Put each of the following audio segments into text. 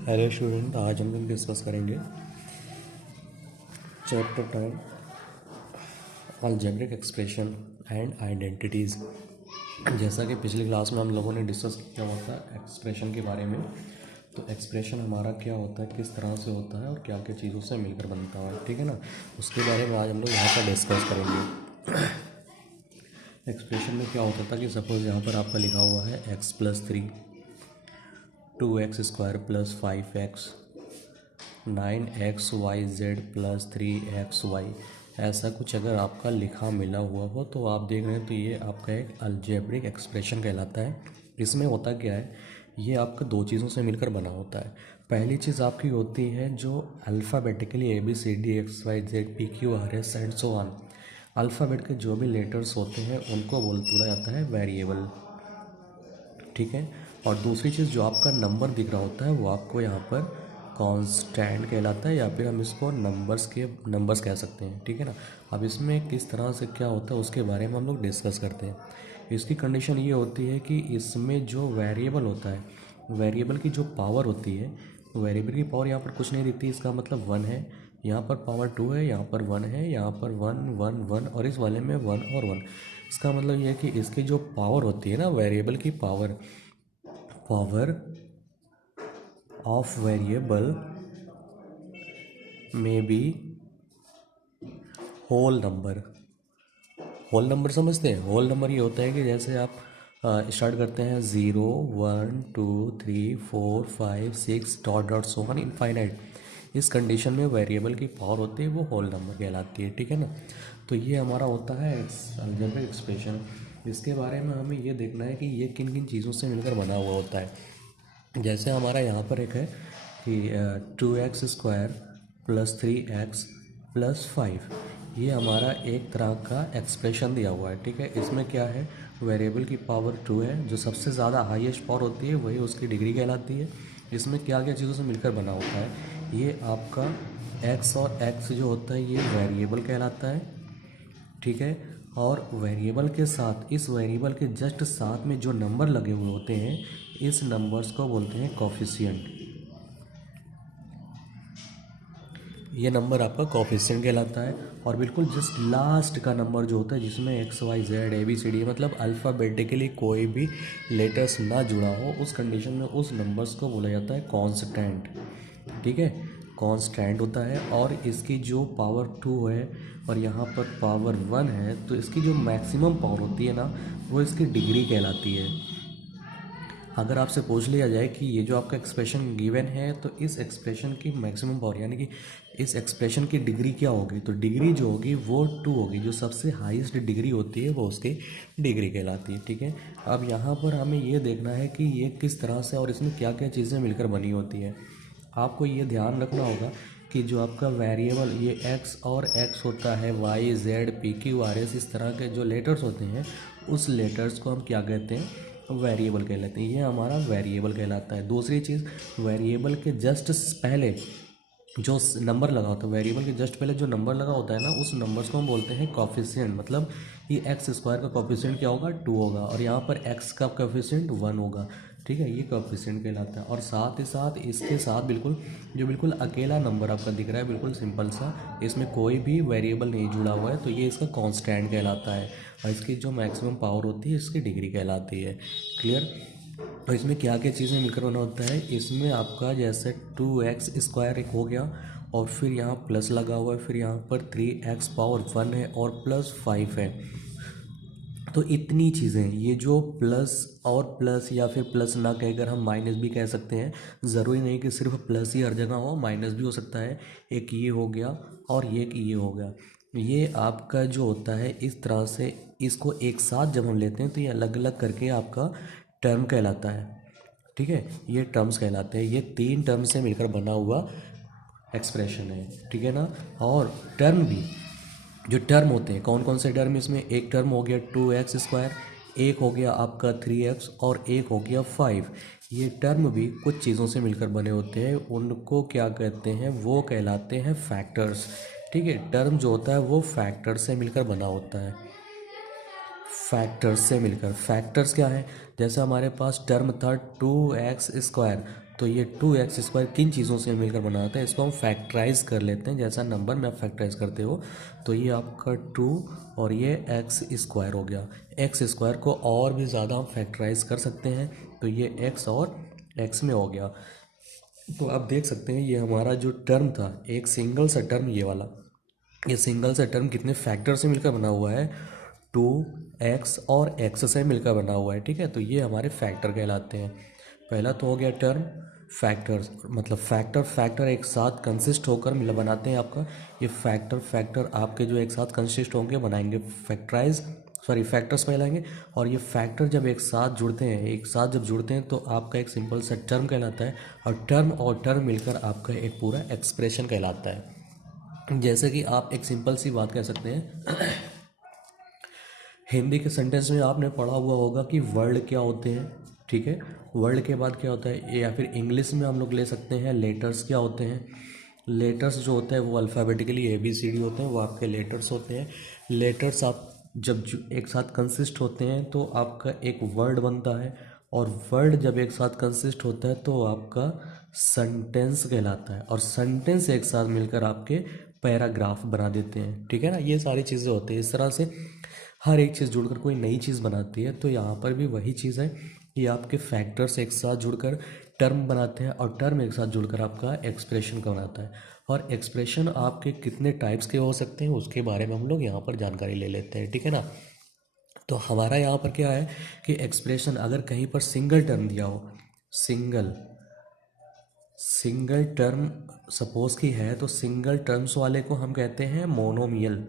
Hello student, आज हम लोग डिस्कस करेंगे chapter 10 algebraic expression and identities. जैसा कि पिछली क्लास में हम लोगों ने डिस्कस किया हुआ था एक्सप्रेशन के बारे में। तो एक्सप्रेशन हमारा क्या होता है, किस तरह से होता है और क्या क्या चीज़ों से मिलकर बनता है, ठीक है ना। उसके बारे में आज हम लोग यहाँ पर डिस्कस करेंगे। एक्सप्रेशन में क्या होता था कि सपोज यहाँ पर आपका लिखा हुआ है x+3 2x² + 5x 9xyz + 3xy, ऐसा कुछ अगर आपका लिखा मिला हुआ हो तो आप देख रहे हैं तो ये आपका एक अलजेब्रिक एक्सप्रेशन कहलाता है। इसमें होता क्या है, ये आपका दो चीज़ों से मिलकर बना होता है। पहली चीज़ आपकी होती है जो alphabetically ABCD XYZ PQRS and so on, alphabet के जो भी लेटर्स होते हैं उनको बोला जाता है वेरिएबल, ठीक है। और दूसरी चीज़ जो आपका नंबर दिख रहा होता है वो आपको यहाँ पर कांस्टेंट कहलाता है, या फिर हम इसको नंबर्स कह सकते हैं, ठीक है ना। अब इसमें किस तरह से क्या होता है उसके बारे में हम लोग डिस्कस करते हैं। इसकी कंडीशन ये होती है कि इसमें जो वेरिएबल होता है, वेरिएबल की जो पावर होती है, वेरिएबल की पावर यहाँ पर कुछ नहीं दिखती, इसका मतलब 1 है, यहाँ पर पावर 2 है, यहाँ पर 1 है, यहाँ पर 1 1 1 और इस वाले में 1 और 1। इसका मतलब ये है कि इसकी जो पावर होती है ना, वेरिएबल की पावर ऑफ वेरिएबल में be whole number. Whole number समझते हैं? होल नंबर ये होता है कि जैसे आप स्टार्ट करते हैं 0 1 2 3 4 5 6 dot dot so on infinite, इस कंडीशन में वेरिएबल की पावर होती है वो होल नंबर कहलाती है, ठीक है ना। तो ये हमारा होता है अलजेब्रिक एक्सप्रेशन। इसके बारे में हमें ये देखना है कि ये किन किन चीज़ों से मिलकर बना हुआ होता है। जैसे हमारा यहाँ पर एक है कि 2x² + 3x + 5, ये हमारा एक तरह का एक्सप्रेशन दिया हुआ है, ठीक है। इसमें क्या है, वेरिएबल की पावर 2 है, जो सबसे ज़्यादा हाईएस्ट पावर होती है वही उसकी डिग्री कहलाती है। इसमें क्या क्या चीज़ों से मिलकर बना होता है, ये आपका x और x जो होता है ये वेरिएबल कहलाता है, ठीक है। और वेरिएबल के साथ, इस वेरिएबल के जस्ट साथ में जो नंबर लगे हुए होते हैं, इस नंबर्स को बोलते हैं कॉफिशिएंट। ये नंबर आपका कॉफिशिएंट कहलाता है। और बिल्कुल जस्ट लास्ट का नंबर जो होता है जिसमें XYZ ABCD मतलब अल्फ़ाबेटिकली कोई भी लेटर्स ना जुड़ा हो, उस कंडीशन में उस नंबर्स को बोला जाता है कांस्टेंट, ठीक है। कांस्टेंट होता है और इसकी जो पावर 2 है और यहाँ पर पावर 1 है, तो इसकी जो मैक्सिमम पावर होती है ना वो इसकी डिग्री कहलाती है। अगर आपसे पूछ लिया जाए कि ये जो आपका एक्सप्रेशन गिवन है तो इस एक्सप्रेशन की मैक्सिमम पावर यानी कि इस एक्सप्रेशन की डिग्री क्या होगी, तो डिग्री जो होगी वो 2 होगी, जो सबसे हाईएस्ट डिग्री होती है वो उसकी डिग्री कहलाती है, ठीक है। अब यहाँ पर हमें ये देखना है कि ये किस तरह से और इसमें क्या क्या चीज़ें मिलकर बनी होती है। आपको ये ध्यान रखना होगा कि जो आपका वेरिएबल ये x और x होता है, y z p q r s इस तरह के जो लेटर्स होते हैं उस लेटर्स को हम क्या कहते हैं, वेरिएबल कहलाते हैं। ये हमारा वेरिएबल कहलाता है। दूसरी चीज़, वेरिएबल के जस्ट पहले जो नंबर लगा होता है, वेरिएबल के जस्ट पहले जो नंबर लगा होता है ना, उस नंबर्स को हम बोलते हैं कॉफिशिएंट। मतलब ये x² का कॉफिशिएंट क्या होगा, 2 होगा, और यहाँ पर x का कॉफिशिएंट 1 होगा, ठीक है। ये कॉफिशिएंट कहलाता है। और साथ ही साथ इसके साथ बिल्कुल अकेला नंबर आपका दिख रहा है, बिल्कुल सिंपल सा, इसमें कोई भी वेरिएबल नहीं जुड़ा हुआ है, तो ये इसका कांस्टेंट कहलाता है। और इसकी जो मैक्सिमम पावर होती है इसकी डिग्री कहलाती है। क्लियर? और इसमें क्या क्या चीज़ें मिलकर बना होता है, इसमें आपका जैसे 2x² एक हो गया, और फिर यहाँ प्लस लगा हुआ है, फिर यहाँ पर 3x पावर 1 है और प्लस 5 है। तो इतनी चीज़ें, ये जो प्लस और प्लस या फिर प्लस ना कहकर हम माइनस भी कह सकते हैं, ज़रूरी नहीं कि सिर्फ प्लस ही हर जगह हो, माइनस भी हो सकता है। एक ये हो गया और एक ये हो गया। ये आपका जो होता है इस तरह से, इसको एक साथ जब हम लेते हैं तो ये अलग अलग करके आपका टर्म कहलाता है, ठीक है। ये टर्म्स कहलाते हैं। ये 3 टर्म से मिलकर बना हुआ एक्सप्रेशन है, ठीक है ना। और टर्म भी, जो टर्म होते हैं, कौन कौन से टर्म, इसमें एक टर्म हो गया 2x², एक हो गया आपका 3x और एक हो गया 5। ये टर्म भी कुछ चीज़ों से मिलकर बने होते हैं, उनको क्या कहते हैं, वो कहलाते हैं फैक्टर्स, ठीक है। टर्म जो होता है वो फैक्टर्स से मिलकर बना होता है, फैक्टर्स से मिलकर। फैक्टर्स क्या है, जैसे हमारे पास टर्म था 2x², तो ये 2x² किन चीज़ों से मिलकर बना होता है, इसको हम फैक्टराइज कर लेते हैं। जैसा नंबर में आप फैक्टराइज करते हो तो ये आपका 2 और ये x² हो गया। x² को और भी ज़्यादा हम फैक्टराइज कर सकते हैं, तो ये x और x में हो गया। तो आप देख सकते हैं ये हमारा जो टर्म था, एक सिंगल सा टर्म ये वाला, ये सिंगल सा टर्म कितने फैक्टर से मिलकर बना हुआ है, 2x और x से मिलकर बना हुआ है। ठीक है, तो ये हमारे फैक्टर कहलाते हैं। पहला तो हो गया टर्म फैक्टर्स, मतलब फैक्टर फैक्टर एक साथ कंसिस्ट होकर मिला बनाते हैं आपका। ये फैक्टर फैक्टर आपके जो एक साथ कंसिस्ट होंगे बनाएंगे फैक्टराइज, सॉरी फैक्टर्स कहलाएंगे। और ये फैक्टर जब एक साथ जुड़ते हैं, एक साथ जब जुड़ते हैं तो आपका एक सिंपल सा टर्म कहलाता है, और टर्म मिलकर आपका एक पूरा एक्सप्रेशन कहलाता है। जैसे कि आप एक सिंपल सी बात कह सकते हैं, हिंदी के सेंटेंस में आपने पढ़ा हुआ होगा कि वर्ड क्या होते हैं। ठीक है, वर्ड के बाद क्या होता है, या फिर इंग्लिश में हम लोग ले सकते हैं लेटर्स क्या होते हैं। लेटर्स जो होते हैं वो अल्फ़ाबेटिकली ABCD होते हैं, वो आपके लेटर्स होते हैं। लेटर्स आप जब एक साथ कंसिस्ट होते हैं तो आपका एक वर्ड बनता है, और वर्ड जब एक साथ कंसिस्ट होता है तो आपका सेंटेंस कहलाता है, और सेंटेंस एक साथ मिलकर आपके पैराग्राफ बना देते हैं। ठीक है ना, ये सारी चीज़ें होती हैं। इस तरह से हर एक चीज़ जुड़कर कोई नई चीज़ बनाती है। तो यहाँ पर भी वही चीज़ है कि आपके फैक्टर्स एक साथ जुड़कर टर्म बनाते हैं, और टर्म एक साथ जुड़कर आपका एक्सप्रेशन का बनाता है। और एक्सप्रेशन आपके कितने टाइप्स के हो सकते हैं उसके बारे में हम लोग यहाँ पर जानकारी ले लेते हैं। ठीक है ना, तो हमारा यहाँ पर क्या है कि एक्सप्रेशन अगर कहीं पर सिंगल टर्म दिया हो, सिंगल सिंगल टर्म सपोज की है, तो सिंगल टर्म्स वाले को हम कहते हैं मोनोमियल।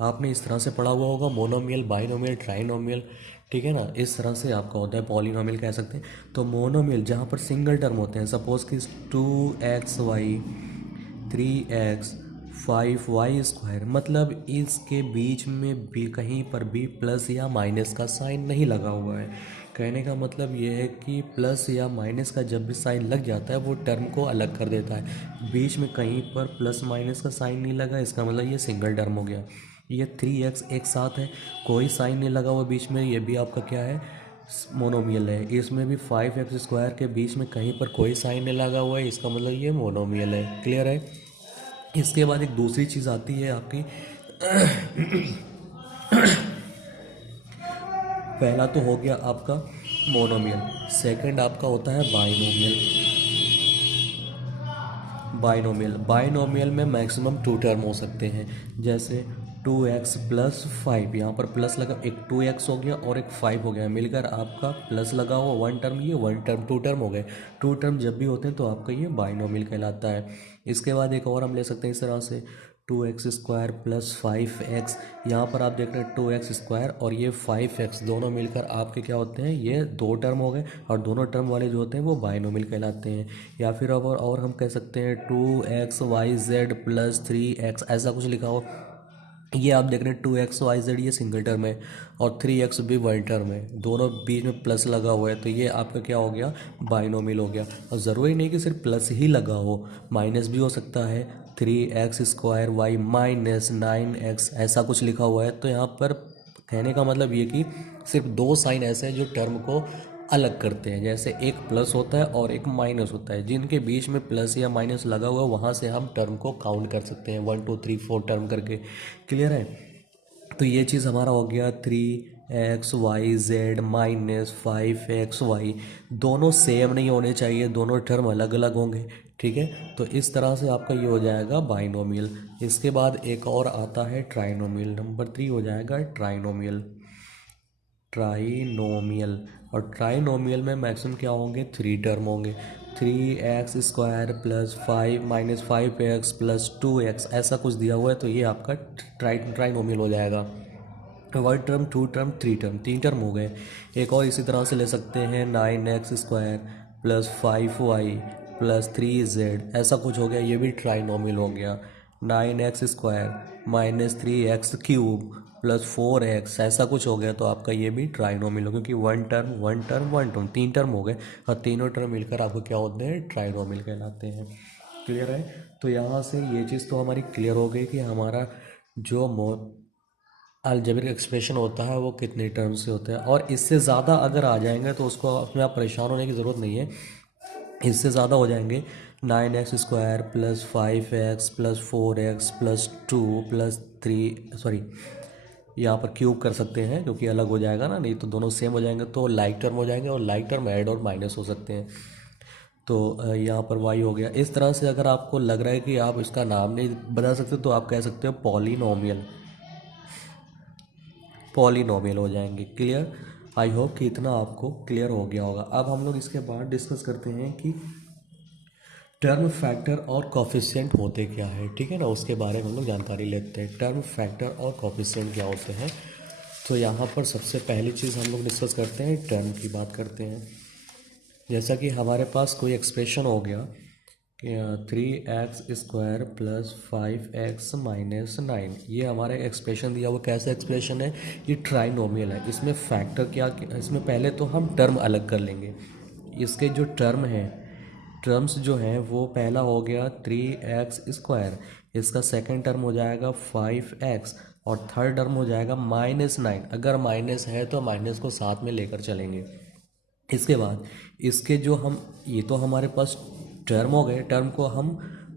आपने इस तरह से पढ़ा हुआ होगा, मोनोमियल, बाइनोमियल, ट्राइनोमियल। ठीक है ना, इस तरह से आपका होता है, पॉलिनोमियल कह सकते हैं। तो मोनोमियल जहाँ पर सिंगल टर्म होते हैं, सपोज कि 2xy 3x 5y², मतलब इसके बीच में भी कहीं पर भी प्लस या माइनस का साइन नहीं लगा हुआ है। कहने का मतलब ये है कि प्लस या माइनस का जब भी साइन लग जाता है वो टर्म को अलग कर देता है। बीच में कहीं पर प्लस माइनस का साइन नहीं लगा, इसका मतलब ये सिंगल टर्म हो गया। ये 3x एक साथ है, कोई साइन नहीं लगा हुआ बीच में, ये भी आपका क्या है, मोनोमियल है। इसमें भी 5x² के बीच में कहीं पर कोई साइन नहीं लगा हुआ है, इसका मतलब ये मोनोमियल है। क्लियर है। इसके बाद एक दूसरी चीज़ आती है आपकी, पहला तो हो गया आपका मोनोमियल, सेकंड आपका होता है बाइनोमियल। बाइनोमियल में मैक्सिमम 2 टर्म हो सकते हैं, जैसे 2x + 5, यहाँ पर प्लस लगा, एक 2x हो गया और एक 5 हो गया, मिलकर आपका प्लस लगा हुआ 1 टर्म, ये 1 टर्म 2 टर्म हो गए। 2 टर्म जब भी होते हैं तो आपका ये बाइनोमियल कहलाता है। इसके बाद एक और हम ले सकते हैं इस तरह से, 2x² + 5x, यहाँ पर आप देख रहे हैं 2x² और ये 5x दोनों मिलकर आपके क्या होते हैं, ये 2 टर्म हो गए, और दोनों टर्म वाले जो होते हैं वो बाइनोमियल कहलाते हैं। या फिर और हम कह सकते हैं 2xyz + 3x, ऐसा कुछ लिखा हो, ये आप देख रहे हैं 2xyz ये सिंगल टर्म है, और 3x भी वन टर्म है, दोनों बीच में प्लस लगा हुआ है, तो ये आपका क्या हो गया, बाइनोमियल हो गया। और ज़रूरी नहीं कि सिर्फ प्लस ही लगा हो, माइनस भी हो सकता है, 3x² y -9x ऐसा कुछ लिखा हुआ है। तो यहाँ पर कहने का मतलब ये कि सिर्फ 2 साइन ऐसे हैं जो टर्म को अलग करते हैं, जैसे एक प्लस होता है और एक माइनस होता है, जिनके बीच में प्लस या माइनस लगा हुआ है वहाँ से हम टर्म को काउंट कर सकते हैं 1 2 3 4 टर्म करके। क्लियर है। तो ये चीज़ हमारा हो गया 3xyz -5xy, दोनों सेम नहीं होने चाहिए, दोनों टर्म अलग अलग होंगे। ठीक है, तो इस तरह से आपका ये हो जाएगा बाइनोमियल। इसके बाद एक और आता है ट्राइनोमियल, नंबर 3 हो जाएगा ट्राइनोमियल। ट्राइनोमियल, और ट्राइनोमियल में मैक्सिमम क्या होंगे, 3 टर्म होंगे, 3x² + 5 -5x + 2x ऐसा कुछ दिया हुआ है, तो ये आपका ट्राइनोमियल हो जाएगा। 1 टर्म 2 टर्म 3 टर्म, 3 टर्म हो गए। एक और इसी तरह से ले सकते हैं 9x² + 5y + 3z, ऐसा कुछ हो गया, ये भी ट्राइनोमियल हो गया। 9x² -3x³ + 4x ऐसा कुछ हो गया, तो आपका ये भी ट्राइनोमियल हो, क्योंकि 1 टर्म 1 टर्म 1 टर्म 3 टर्म हो गए, और तीनों टर्म मिलकर आपको क्या होते हैं, ट्राइनोमियल कहलाते हैं। क्लियर है। तो यहाँ से ये चीज़ तो हमारी क्लियर हो गई कि हमारा जो अलजेब्रिक एक्सप्रेशन होता है वो कितने टर्म से होता है, और इससे ज़्यादा अगर आ जाएंगे तो उसको अपने आप परेशान होने की ज़रूरत नहीं है। इससे ज़्यादा हो जाएंगे 9x² plus 5x plus 4x plus 2 plus 3, sorry यहाँ पर क्यूब कर सकते हैं क्योंकि अलग हो जाएगा ना, नहीं तो दोनों सेम हो जाएंगे तो लाइक टर्म हो जाएंगे, और लाइक टर्म ऐड और माइनस हो सकते हैं। तो यहाँ पर y हो गया। इस तरह से अगर आपको लग रहा है कि आप इसका नाम नहीं बता सकते तो आप कह सकते हो पॉलिनोमियल, पॉलिनोमियल हो जाएंगे। क्लियर? आई होप कि इतना आपको क्लियर हो गया होगा। अब हम लोग इसके बाद डिस्कस करते हैं कि टर्म फैक्टर और कॉफिशिएंट होते क्या है, ठीक है ना, उसके बारे में हम लोग जानकारी लेते हैं। टर्म फैक्टर और कॉफिशिएंट क्या होते हैं, तो यहाँ पर सबसे पहली चीज़ हम लोग डिस्कस करते हैं, टर्म की बात करते हैं। जैसा कि हमारे पास कोई एक्सप्रेशन हो गया कि 3x² प्लस 5x माइनस 9, ये हमारा एक्सप्रेशन दिया हुआ कैसा एक्सप्रेशन है, ये ट्राइनोमियल है। इसमें फैक्टर क्या, इसमें पहले तो हम टर्म अलग कर लेंगे। इसके जो टर्म हैं, टर्म्स जो हैं वो पहला हो गया 3x², इसका सेकंड टर्म हो जाएगा 5x, और थर्ड टर्म हो जाएगा -9। अगर माइनस है तो माइनस को साथ में लेकर चलेंगे। इसके बाद इसके जो हम, ये तो हमारे पास टर्म हो गए, टर्म को हम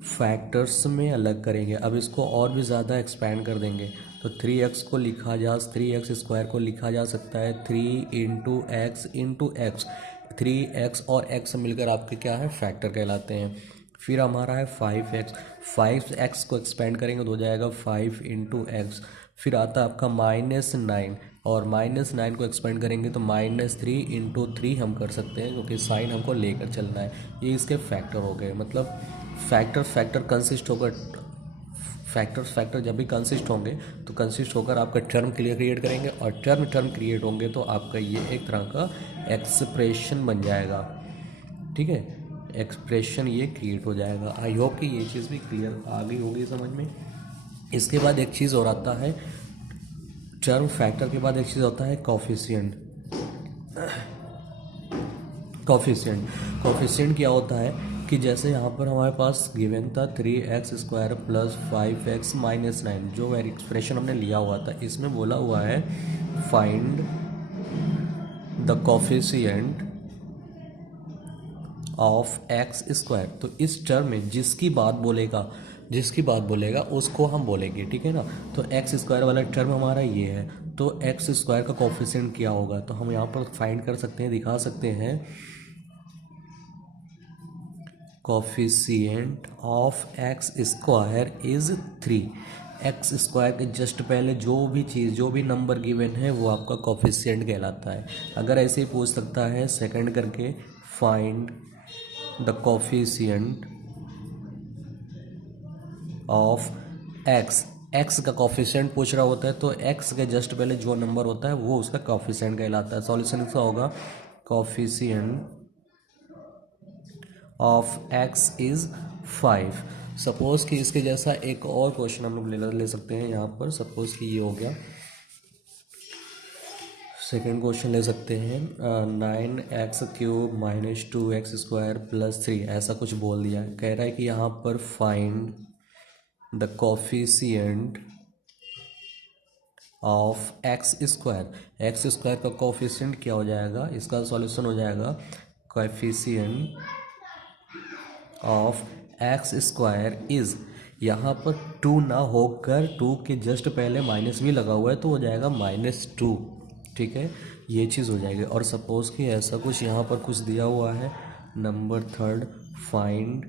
फैक्टर्स में अलग करेंगे। अब इसको और भी ज़्यादा एक्सपैंड कर देंगे तो 3x को लिखा जा 3x² को लिखा जा सकता है 3 × x 3x और x मिलकर आपके क्या है, फैक्टर कहलाते हैं। फिर हमारा है 5x को एक्सपेंड करेंगे तो हो जाएगा 5 × x। फिर आता है आपका -9, और -9 को एक्सपेंड करेंगे तो -3 × 3 हम कर सकते हैं क्योंकि साइन हमको लेकर चलना है। ये इसके फैक्टर हो गए। मतलब फैक्टर कंसिस्ट होकर, फैक्टर जब भी कंसिस्ट होंगे तो कंसिस्ट होकर आपका टर्म क्रिएट करेंगे, और टर्म क्रिएट होंगे तो आपका ये एक तरह का एक्सप्रेशन बन जाएगा। ठीक है, एक्सप्रेशन ये क्रिएट हो जाएगा। आई होप कि ये चीज़ भी क्लियर आ गई होगी समझ में। इसके बाद एक चीज़ और आता है, टर्म फैक्टर के बाद एक चीज़ होता है कॉफिशिएंट। कॉफिशिएंट क्या होता है कि जैसे यहाँ पर हमारे पास गिवन था 3x² प्लस 5x माइनस 9, जो एक्सप्रेशन हमने लिया हुआ था, इसमें बोला हुआ है find the coefficient of x²। तो इस टर्म में जिसकी बात बोलेगा उसको हम बोलेंगे, ठीक है ना। तो x² वाला टर्म हमारा ये है, तो x² का कॉफिशिएंट क्या होगा, तो हम यहाँ पर फाइंड कर सकते हैं, दिखा सकते हैं। Coefficient of x² is 3। x² के जस्ट पहले जो भी नंबर गिवन है वो आपका कॉफिशिएंट कहलाता है। अगर ऐसे ही पूछ सकता है सेकंड करके, find the coefficient of x का कॉफिशिएंट पूछ रहा होता है तो x के जस्ट पहले जो नंबर होता है वो उसका कॉफिशिएंट कहलाता है। सॉल्यूशन इसका होगा coefficient of x is 5। Suppose कि इसके जैसा एक और क्वेश्चन हम लोग ले सकते हैं। यहाँ पर सपोज़ कि ये हो गया, सेकेंड क्वेश्चन ले सकते हैं 9x³ माइनस 2x² प्लस 3, ऐसा कुछ बोल दिया है। कह रहा है कि यहाँ पर find the coefficient of x² का कॉफिशिएंट क्या हो जाएगा, इसका सॉल्यूशन हो जाएगा कॉफिशिएंट ऑफ x² इज़, यहाँ पर 2 ना होकर 2 के जस्ट पहले माइनस भी लगा हुआ है तो हो जाएगा -2। ठीक है, ये चीज़ हो जाएगी। और सपोज़ कि ऐसा कुछ यहाँ पर कुछ दिया हुआ है, नंबर थर्ड फाइंड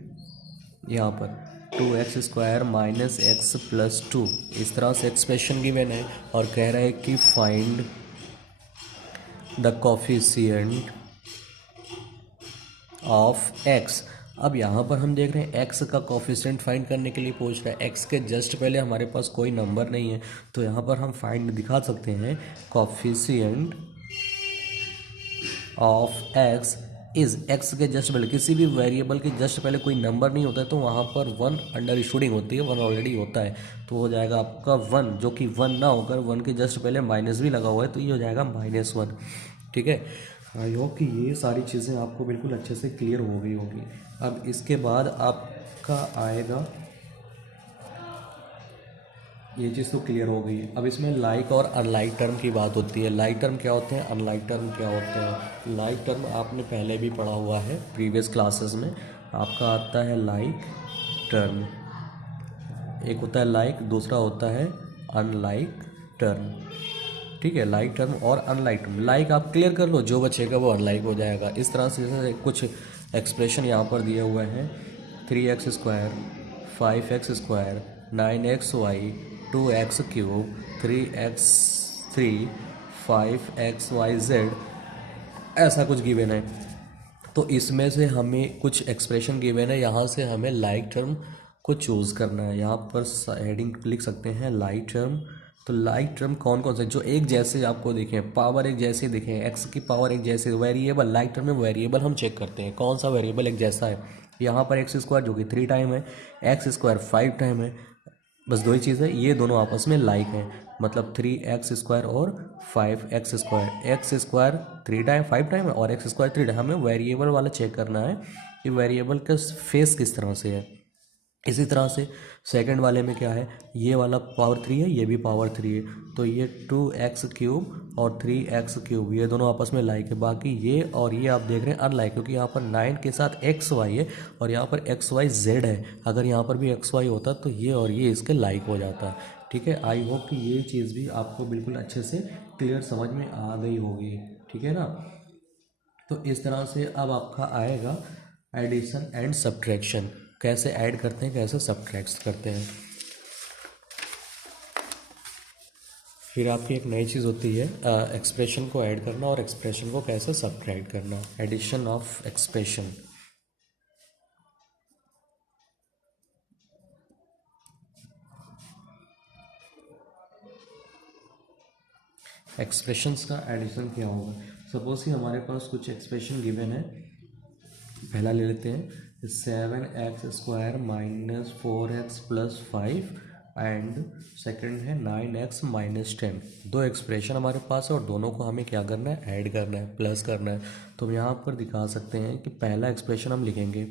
यहाँ पर 2x² माइनस x प्लस 2, इस तरह से एक्सप्रेशन गिवन है और कह रहा है कि find the coefficient of x। अब यहाँ पर हम देख रहे हैं x का कॉफिशिएंट फाइंड करने के लिए पूछ रहा है। x के जस्ट पहले हमारे पास कोई नंबर नहीं है तो यहाँ पर हम फाइंड दिखा सकते हैं coefficient of x is, x के जस्ट पहले किसी भी वेरिएबल के जस्ट पहले कोई नंबर नहीं होता है तो वहाँ पर 1 अंडर स्टूडिंग होती है, 1 ऑलरेडी होता है तो हो जाएगा आपका 1, जो कि 1 ना होकर 1 के जस्ट पहले माइनस भी लगा हुआ है तो ये हो जाएगा -1। ठीक है, आई होप कि ये सारी चीज़ें आपको बिल्कुल अच्छे से क्लियर हो गई होगी। अब इसके बाद आपका आएगा ये चीज़ तो क्लियर हो गई। अब इसमें लाइक और अनलाइक टर्म की बात होती है। लाइक टर्म क्या होते हैं, अनलाइक टर्म क्या होते हैं। लाइक टर्म आपने पहले भी पढ़ा हुआ है प्रीवियस क्लासेस में। आपका आता है लाइक टर्म, एक होता है लाइक, दूसरा होता है अनलाइक टर्म। ठीक है, लाइक टर्म और अनलाइक टर्म। लाइक आप क्लियर कर लो, जो बचेगा वो अनलाइक हो जाएगा। इस तरह से जैसे कुछ एक्सप्रेशन यहाँ पर दिए हुए हैं, 3x², 5x², 9xy, 2x³, 3x3, 5xyz, ऐसा कुछ गिवन है। तो इसमें से हमें कुछ एक्सप्रेशन गिवन है, यहाँ से हमें लाइक टर्म को चूज़ करना है। यहाँ पर हेडिंग लिख सकते हैं लाइक टर्म। तो लाइक टर्म कौन कौन से जो एक जैसे आपको दिखें, पावर एक जैसे दिखें, एक्स की पावर एक जैसे, वेरिएबल, लाइक टर्म में वेरिएबल हम चेक करते हैं कौन सा वेरिएबल एक जैसा है। यहाँ पर x² जो कि 3 टाइम है, x² 5 टाइम है, बस दो ही चीज़ है, ये दोनों आपस में लाइक हैं। मतलब 3x² और 5x², x² 3 टाइम 5 टाइम है और x² 3 टाइम। हमें वेरिएबल वाला चेक करना है कि वेरिएबल का फेस किस तरह से है। इसी तरह से सेकंड वाले में क्या है, ये वाला पावर 3 है, ये भी पावर 3 है, तो ये 2x³ और 3x³, ये दोनों आपस में लाइक है। बाकी ये और ये आप देख रहे हैं अनलाइक, क्योंकि यहाँ पर 9 के साथ xy है और यहाँ पर xyz है। अगर यहाँ पर भी xy होता तो ये और ये इसके लाइक हो जाता। ठीक है, आई होप कि ये चीज़ भी आपको बिल्कुल अच्छे से क्लियर समझ में आ गई होगी। ठीक है ना। तो इस तरह से अब आपका आएगा एडिशन एंड सब्ट्रैक्शन, कैसे ऐड करते हैं, कैसे सब्ट्रैक्ट करते हैं। फिर आपकी एक नई चीज़ होती है एक्सप्रेशन को ऐड करना और एक्सप्रेशन को कैसे सब्ट्रैक्ट करना, एडिशन ऑफ एक्सप्रेशन। एक्सप्रेशंस का एडिशन क्या होगा। सपोज कि हमारे पास कुछ एक्सप्रेशन गिवन है। पहला ले लेते हैं, 7x² minus 4x plus 5 and second है 9x माइनस 10। दो एक्सप्रेशन हमारे पास है और दोनों को हमें क्या करना है, ऐड करना है, प्लस करना है। तो हम यहाँ पर दिखा सकते हैं कि पहला एक्सप्रेशन हम लिखेंगे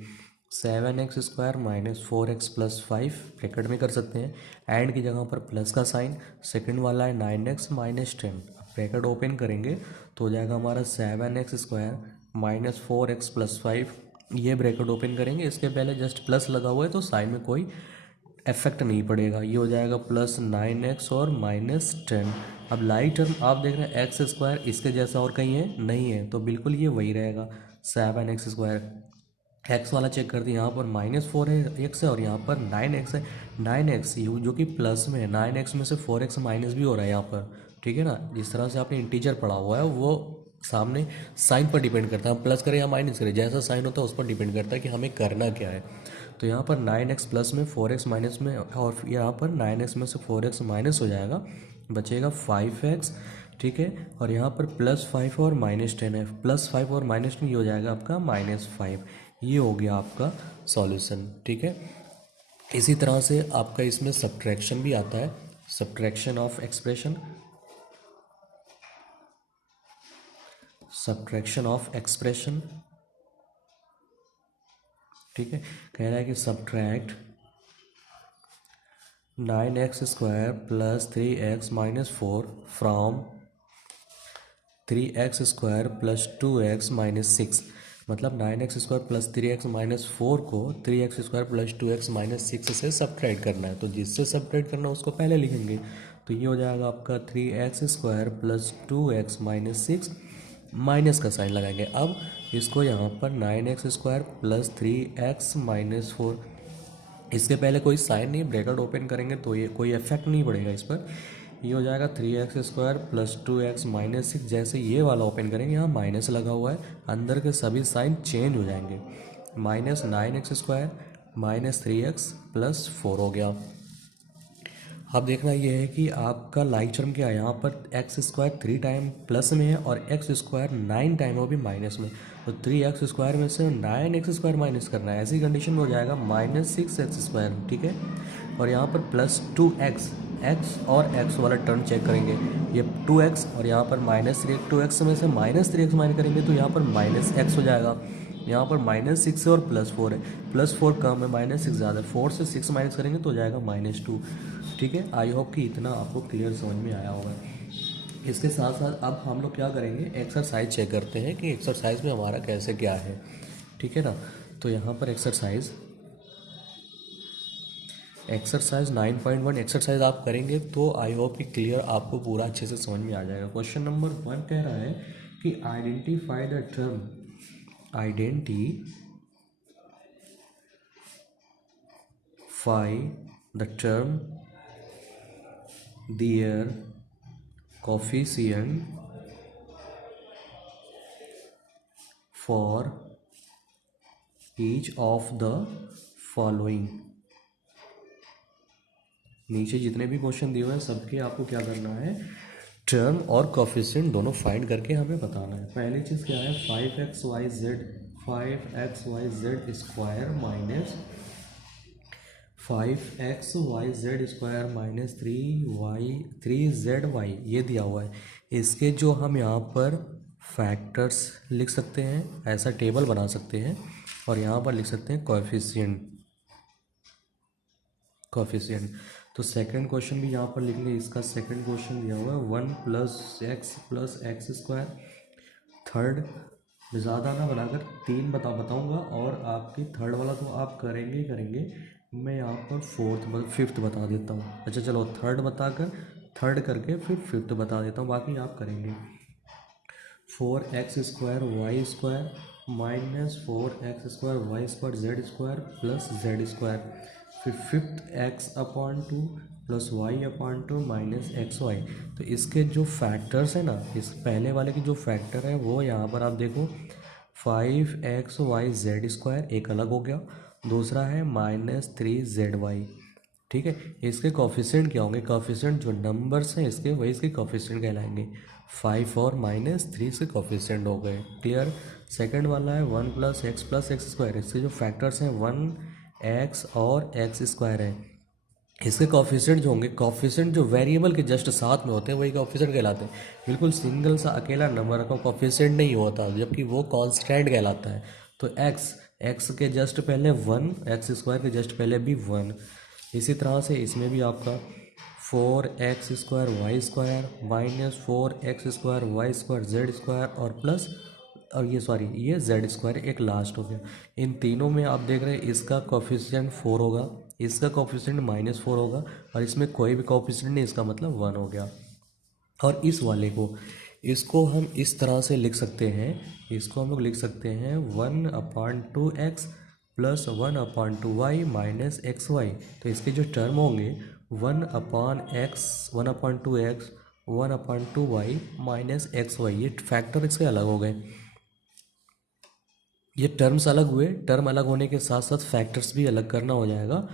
7x² minus 4x plus 5, bracket में कर सकते हैं, एंड की जगह पर प्लस का साइन। सेकंड वाला है 9x माइनस 10, ब्रैकेट ओपन करेंगे तो हो जाएगा हमारा 7x² माइनस 4x प्लस 5, ये ब्रैकेट ओपन करेंगे। इसके पहले जस्ट प्लस लगा हुआ है तो साइन में कोई इफेक्ट नहीं पड़ेगा, ये हो जाएगा प्लस 9x और माइनस 10। अब लाइक टर्म आप देख रहे हैं x², इसके जैसा और कहीं है नहीं है, तो बिल्कुल ये वही रहेगा 7x²। एक्स वाला चेक करते हैं, यहाँ पर -4 है एक्स है और यहाँ पर 9x है। 9x जो कि प्लस में है, 9x में से 4x माइनस भी हो रहा है यहाँ पर। ठीक है ना, जिस तरह से आपने इंटीजर पढ़ा हुआ है वो सामने साइन पर डिपेंड करता है, हम प्लस करें या माइनस करें, जैसा साइन होता है उस पर डिपेंड करता है कि हमें करना क्या है। तो यहाँ पर 9x प्लस में 4x माइनस में, और यहाँ पर 9x में से 4x माइनस हो जाएगा, बचेगा 5x। ठीक है, और यहाँ पर +5 और -10 है, +5 और -10 ये हो जाएगा आपका -5। ये हो गया आपका सॉल्यूशन। ठीक है, इसी तरह से आपका इसमें सब्ट्रैक्शन भी आता है, subtraction of expression, subtraction of expression. ठीक है, कह रहा है कि subtract 9x² plus 3x minus 4 from 3x² plus 2x minus 6। मतलब 9x² प्लस 3x माइनस 4 को 3x² प्लस 2x माइनस 6 से सब्ट्रैक्ट करना है। तो जिससे सब्ट्रैक्ट करना है उसको पहले लिखेंगे, तो ये हो जाएगा आपका 3x² plus 2x minus 6, minus का साइन लगाएंगे। अब इसको यहाँ पर 9x² प्लस 3x माइनस 4, इसके पहले कोई साइन नहीं, ब्रैकेट ओपन करेंगे तो ये कोई इफेक्ट नहीं पड़ेगा इस पर। ये हो जाएगा 3x² प्लस 2x माइनस 6, जैसे ये वाला ओपन करेंगे यहाँ माइनस लगा हुआ है, अंदर के सभी साइन चेंज हो जाएंगे, -9x² माइनस 3x प्लस 4 हो गया। अब देखना ये है कि आपका लाइक टर्म क्या है, यहाँ पर x² 3 टाइम प्लस में है और x² 9 टाइम वो भी माइनस में, तो 3x² में से 9x² माइनस करना है, ऐसी कंडीशन में हो जाएगा -6x²। ठीक है, और यहाँ पर +2x, x और x वाला टर्म चेक करेंगे, ये 2x और यहाँ पर -3, 2x में से -3x माइनस करेंगे तो यहाँ पर -x हो जाएगा। यहाँ पर -6 है और +4 है, +4 कम है, -6 ज़्यादा है, 4 से 6 माइनस करेंगे तो हो जाएगा -2। ठीक है, आई होप कि इतना आपको क्लियर समझ में आया होगा। इसके साथ साथ अब हम लोग क्या करेंगे, एक्सरसाइज चेक करते हैं कि एक्सरसाइज में हमारा कैसे क्या है। ठीक है ना, तो यहाँ पर एक्सरसाइज 9.1 एक्सरसाइज आप करेंगे तो आई होप कि क्लियर आपको पूरा अच्छे से समझ में आ जाएगा। क्वेश्चन नंबर 1 कह रहा है कि identify the term, their coefficient for each of the following. नीचे जितने भी क्वेश्चन दिए हुए हैं सबके आपको क्या करना है, टर्म और कोफिशिएंट दोनों फाइंड करके हमें बताना है। पहली चीज़ क्या है, 5xyz स्क्वायर माइनस 3zy ये दिया हुआ है। इसके जो हम यहाँ पर फैक्टर्स लिख सकते हैं, ऐसा टेबल बना सकते हैं और यहाँ पर लिख सकते हैं कोफिशिएंट। तो सेकंड क्वेश्चन भी यहाँ पर लिख लें, इसका सेकंड क्वेश्चन दिया हुआ है 1 + x स्क्वायर। थर्ड ज़्यादा ना बनाकर 3 बताऊँगा और आपकी थर्ड वाला तो आप करेंगे, मैं यहाँ पर फिफ्थ बता देता हूँ। अच्छा चलो, थर्ड करके फिर फिफ्थ बता देता हूँ, बाकी आप करेंगे। 4x square Y square -4x² Y square Z square plus Z square, फिर फिफ्थ x/2 + y/2 -xy। तो इसके जो फैक्टर्स हैं ना, इस पहले वाले के जो फैक्टर है वो यहाँ पर आप देखो, 5xyz² एक अलग हो गया, दूसरा है -3zy। ठीक है, इसके कोफिशिएंट क्या होंगे, कोफिशिएंट जो नंबर्स हैं इसके वही इसके कोफिशिएंट कहलाएंगे। 5 और -3 से कोफिशिएंट हो गए, क्लियर। सेकंड वाला है 1 + x² इसके जो फैक्टर्स हैं 1x और x² है। इसके कोफिशिएंट जो होंगे, कोफिशिएंट जो वेरिएबल के जस्ट साथ में होते हैं वही कोफिशिएंट कहलाते हैं। बिल्कुल सिंगल सा अकेला नंबर का कोफिशिएंट नहीं होता, जबकि वो कांस्टेंट कहलाता है। तो x के जस्ट पहले 1, x² के जस्ट पहले भी 1। इसी तरह से इसमें भी आपका 4x² Y square -4x² Y square Z square और प्लस और ये जेड स्क्वायर एक लास्ट हो गया। इन तीनों में आप देख रहे हैं इसका कोफिशिएंट 4 होगा, इसका कोफिशिएंट -4 होगा और इसमें कोई भी कोफिशिएंट नहीं, इसका मतलब 1 हो गया। और इस वाले को इसको हम इस तरह से लिख सकते हैं, इसको हम लोग लिख सकते हैं 1/2x + 1/2y -xy। तो इसके जो टर्म होंगे 1/2x 1/2y -xy, ये फैक्टर इसके अलग हो गए। ये टर्म्स अलग हुए, टर्म अलग होने के साथ साथ फैक्टर्स भी अलग करना हो जाएगा।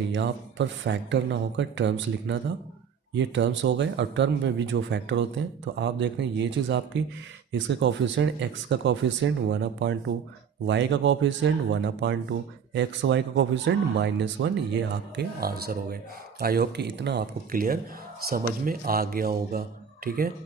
यहाँ पर फैक्टर ना होकर टर्म्स लिखना था, ये टर्म्स हो गए और टर्म में भी जो फैक्टर होते हैं। तो आप देख रहे हैं ये चीज़ आपकी, इसका कोफिशिएंट x का कोफिशिएंट 1/2, y का कोफिशिएंट 1/2, xy का कोफिशिएंट -1, ये आपके आंसर हो गए। आई होप कि इतना आपको क्लियर समझ में आ गया होगा। ठीक है।